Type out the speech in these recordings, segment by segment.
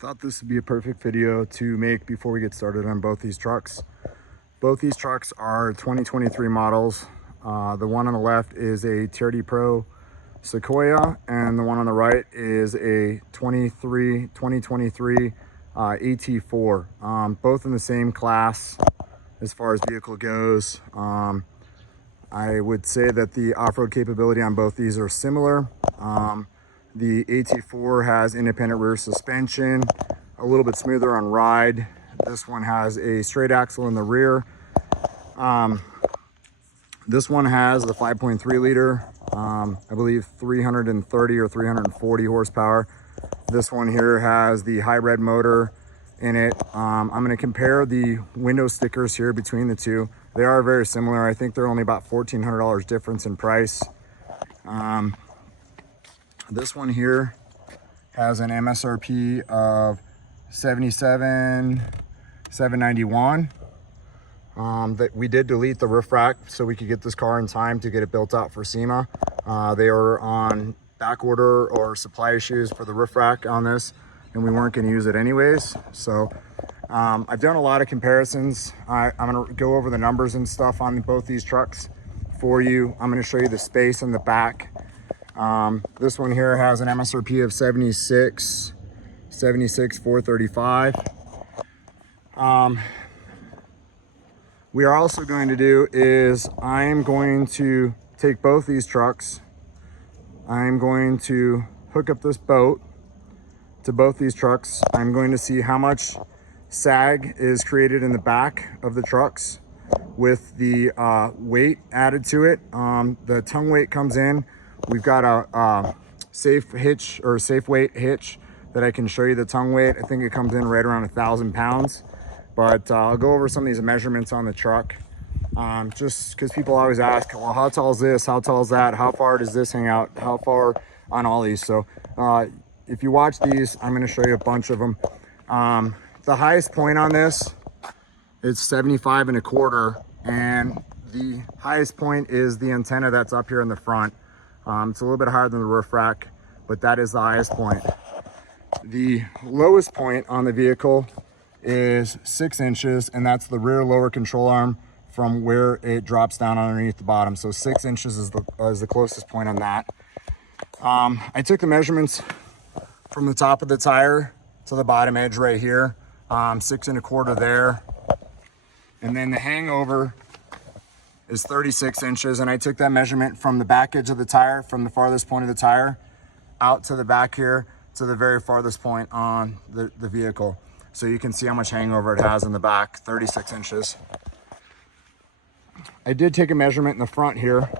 thought this would be a perfect video to make before we get started on both these trucks. Both these trucks are 2023 models. The one on the left is a TRD Pro Sequoia, and the one on the right is a 2023 AT4. Both in the same class as far as vehicle goes. I would say that the off-road capability on both these are similar. The AT4 has independent rear suspension, a little bit smoother on ride. This one has a straight axle in the rear. This one has the 5.3 liter, I believe 330 or 340 horsepower. This one here has the hybrid motor in it. I'm going to compare the window stickers here between the two. They are very similar. I think they're only about $1,400 difference in price. This one here has an MSRP of $77,791. That we did delete the roof rack so we could get this car in time to get it built out for SEMA. They are on back order or supply issues for the roof rack on this, and we weren't going to use it anyways. So I've done a lot of comparisons. I'm going to go over the numbers and stuff on both these trucks for you. I'm going to show you the space in the back. This one here has an MSRP of $76,435. We are also going to do is I'm going to take both these trucks. I'm going to hook up this boat to both these trucks. I'm going to see how much sag is created in the back of the trucks with the weight added to it. The tongue weight comes in. We've got a safe hitch or safe weight hitch that I can show you the tongue weight. I think it comes in right around 1,000 pounds. But I'll go over some of these measurements on the truck, just because people always ask, well, how tall is this? How tall is that? How far does this hang out? How far on all these? So if you watch these, I'm going to show you a bunch of them. The highest point on this is 75 1/4, and the highest point is the antenna that's up here in the front. It's a little bit higher than the roof rack, but that is the highest point. The lowest point on the vehicle is 6 inches, and that's the rear lower control arm from where it drops down underneath the bottom. So 6 inches is the closest point on that. I took the measurements from the top of the tire to the bottom edge right here, 6 1/4 there, and then the hangover is 36 inches, and I took that measurement from the back edge of the tire, from the farthest point of the tire out to the back here to the very farthest point on the vehicle. So you can see how much hangover it has in the back, 36 inches. I did take a measurement in the front here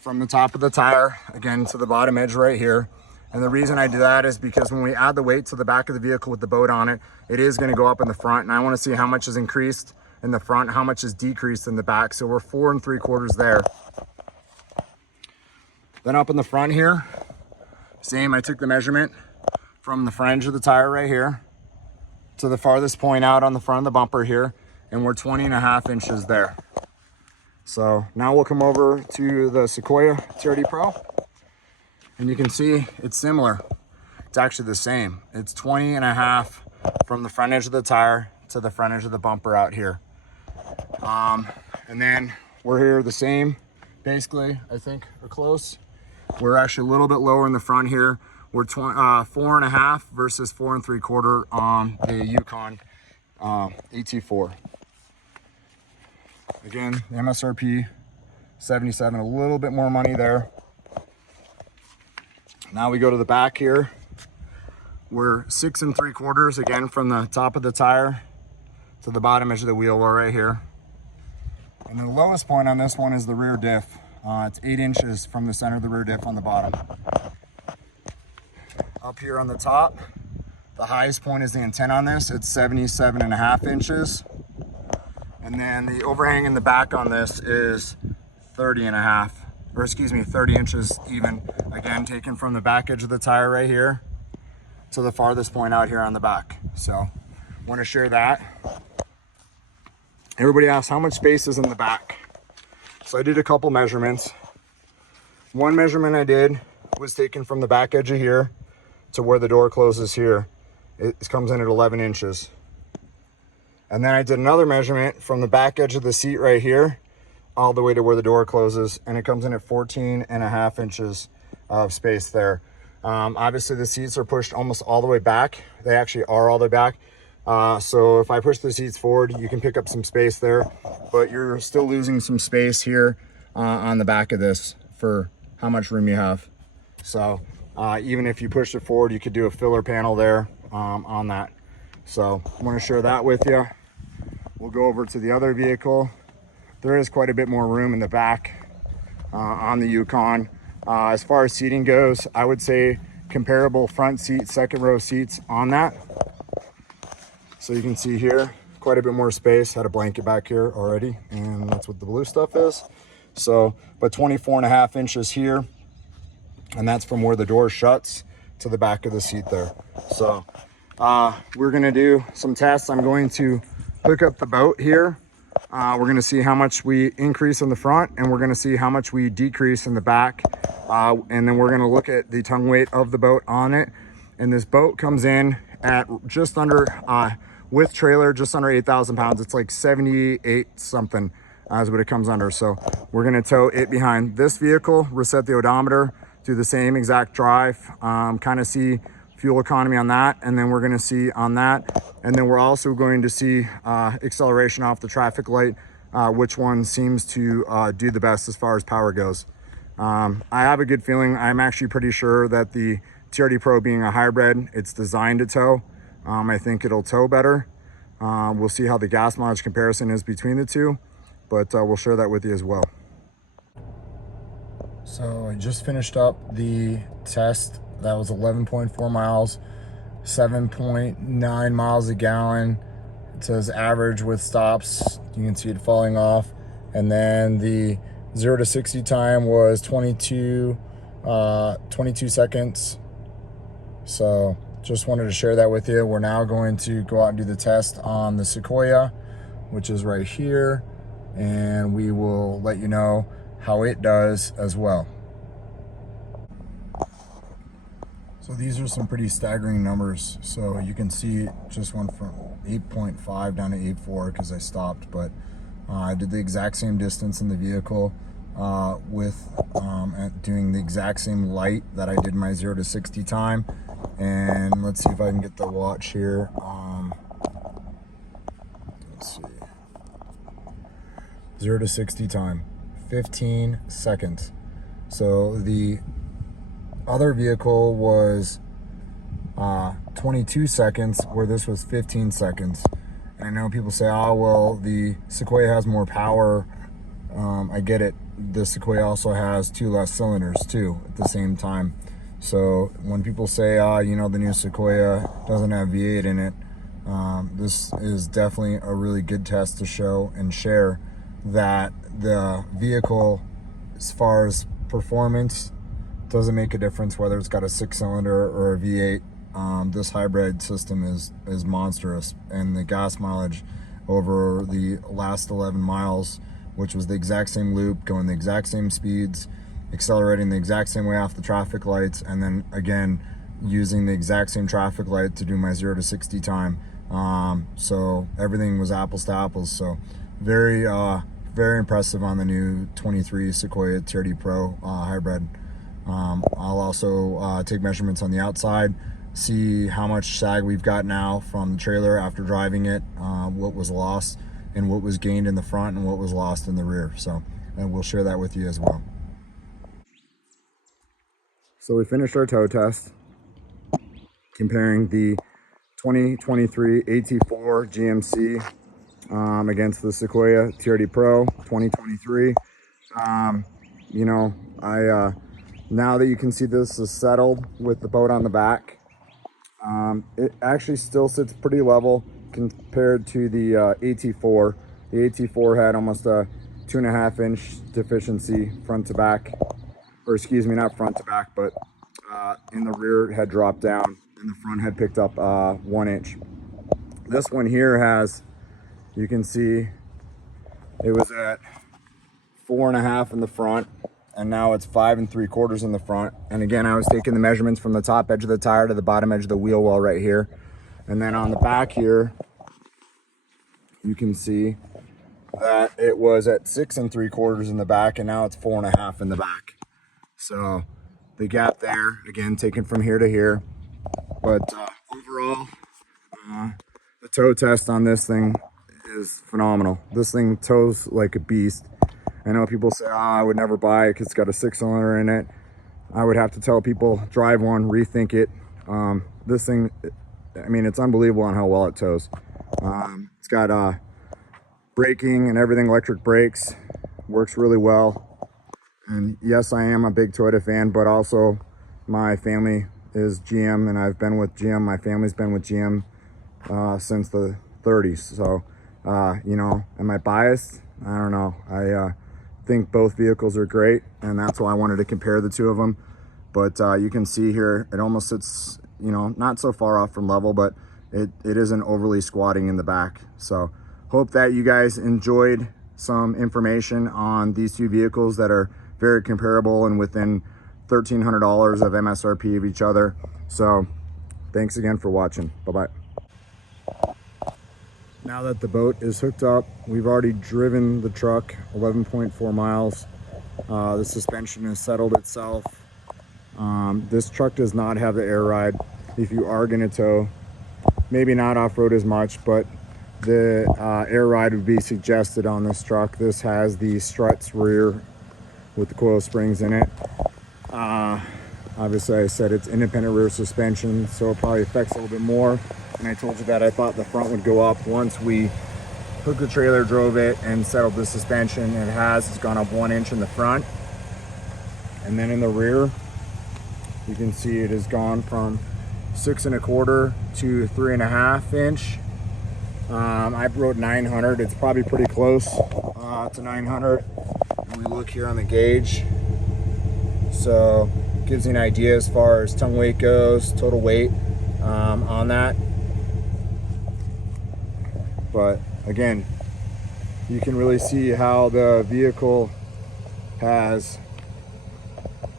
from the top of the tire, again, to the bottom edge right here. And the reason I do that is because when we add the weight to the back of the vehicle with the boat on it, it is going to go up in the front. And I want to see how much is increased in the front, how much is decreased in the back. So we're 4 3/4 there. Then up in the front here, same, I took the measurement from the front edge of the tire right here to the farthest point out on the front of the bumper here, and we're 20 1/2 inches there. So now we'll come over to the Sequoia TRD Pro, and you can see it's similar. It's actually the same. It's 20 1/2 from the front edge of the tire to the front edge of the bumper out here. And then we're here the same, basically, I think, or close. We're actually a little bit lower in the front here. We're 4 1/2 versus 4 3/4 on the Yukon AT4. Again, the MSRP 77, a little bit more money there. Now we go to the back here. We're 6 3/4, again, from the top of the tire to the bottom edge of the wheel well right here. And the lowest point on this one is the rear diff. It's 8 inches from the center of the rear diff on the bottom. Up here on the top, the highest point is the antenna on this. It's 77 1/2 inches. And then the overhang in the back on this is 30 inches even. Again, taken from the back edge of the tire right here to the farthest point out here on the back. So want to share that. Everybody asks how much space is in the back. So I did a couple measurements. One measurement I did was taken from the back edge of here to where the door closes here, it comes in at 11 inches. And then I did another measurement from the back edge of the seat right here all the way to where the door closes, and it comes in at 14.5 inches of space there. Obviously the seats are pushed almost all the way back. They actually are all the way back. So if I push the seats forward, you can pick up some space there, but you're still losing some space here on the back of this for how much room you have. So even if you push it forward, you could do a filler panel there on that. So I want to share that with you. We'll go over to the other vehicle. There is quite a bit more room in the back on the Yukon. As far as seating goes, I would say comparable front seat, second row seats on that. So you can see here, quite a bit more space. Had a blanket back here already, and that's what the blue stuff is. So, but 24.5 inches here, and that's from where the door shuts to the back of the seat there. So we're gonna do some tests. I'm going to hook up the boat here. We're gonna see how much we increase in the front, and we're gonna see how much we decrease in the back. And then we're gonna look at the tongue weight of the boat on it. And this boat comes in at just under, with trailer, just under 8,000 pounds. It's like 78 something is what it comes under. So we're gonna tow it behind this vehicle, reset the odometer, do the same exact drive, kind of see fuel economy on that, and then we're going to see on that, and then we're also going to see acceleration off the traffic light, which one seems to do the best as far as power goes. I have a good feeling. I'm actually pretty sure that the TRD Pro, being a hybrid, it's designed to tow. I think it'll tow better. We'll see how the gas mileage comparison is between the two, but we'll share that with you as well. So I just finished up the test. That was 11.4 miles, 7.9 miles a gallon. It says average with stops. You can see it falling off. And then the 0 to 60 time was 22 seconds. So just wanted to share that with you. We're now going to go out and do the test on the Sequoia, which is right here. And we will let you know how it does as well. So these are some pretty staggering numbers. So you can see it just went from 8.5 down to 8.4 because I stopped, but I did the exact same distance in the vehicle with doing the exact same light that I did my 0 to 60 time. And let's see if I can get the watch here. Let's see. 0 to 60 time, 15 seconds. So the other vehicle was 22 seconds, where this was 15 seconds. And I know people say, oh, well, the Sequoia has more power. I get it. The Sequoia also has 2 less cylinders too at the same time. So when people say, you know, the new Sequoia doesn't have V8 in it, this is definitely a really good test to show and share that the vehicle, as far as performance, doesn't make a difference whether it's got a 6-cylinder or a V8. This hybrid system is monstrous, and the gas mileage over the last 11 miles, which was the exact same loop, going the exact same speeds, accelerating the exact same way off the traffic lights, and then again using the exact same traffic light to do my 0 to 60 time. So everything was apples to apples. So very impressive on the new 23 Sequoia TRD Pro hybrid. I'll also take measurements on the outside, see how much sag we've got now from the trailer after driving it, what was lost and what was gained in the front and what was lost in the rear. So, and we'll share that with you as well. So we finished our tow test, comparing the 2023 AT4 GMC against the Sequoia TRD Pro 2023. You know, now that you can see this is settled with the boat on the back, it actually still sits pretty level compared to the AT4. The AT4 had almost a 2.5 inch deficiency front to back, or excuse me, not front to back, but in the rear it had dropped down and the front had picked up 1 inch. This one here has, you can see it was at 4.5 in the front and now it's 5 3/4 in the front. And again, I was taking the measurements from the top edge of the tire to the bottom edge of the wheel well right here. And then on the back here, you can see that it was at 6 3/4 in the back, and now it's 4 1/2 in the back. So the gap there, again, taken from here to here. But overall, the tow test on this thing is phenomenal. This thing tows like a beast. I know people say, oh, I would never buy it because it's got a 6-cylinder in it. I would have to tell people, drive one, rethink it. This thing, I mean, it's unbelievable on how well it tows. It's got braking and everything, electric brakes, works really well. And yes, I am a big Toyota fan, but also my family is GM, and I've been with GM. My family's been with GM since the 30s. So, you know, am I biased? I don't know. I think both vehicles are great, and that's why I wanted to compare the two of them. But you can see here, it almost sits, you know, not so far off from level, but it isn't overly squatting in the back. So hope that you guys enjoyed some information on these two vehicles that are very comparable and within $1,300 of MSRP of each other. So thanks again for watching. Bye-bye. Now that the boat is hooked up, we've already driven the truck 11.4 miles. The suspension has settled itself. This truck does not have the air ride. If you are going to tow, maybe not off-road as much, but the air ride would be suggested on this truck. This has the struts rear with the coil springs in it. Obviously, I said it's independent rear suspension, so it probably affects a little bit more. And I told you that I thought the front would go up once we hooked the trailer, drove it, and settled the suspension. It has. It's gone up 1 inch in the front. And then in the rear, you can see it has gone from 6 1/4 to 3 1/2 inch. I wrote 900. It's probably pretty close to 900. When we look here on the gauge, so gives you an idea as far as tongue weight goes, total weight on that. But again, you can really see how the vehicle has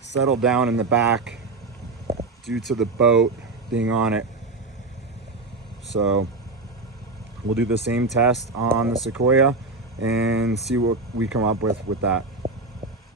settled down in the back due to the boat being on it. So we'll do the same test on the Sequoia and see what we come up with that.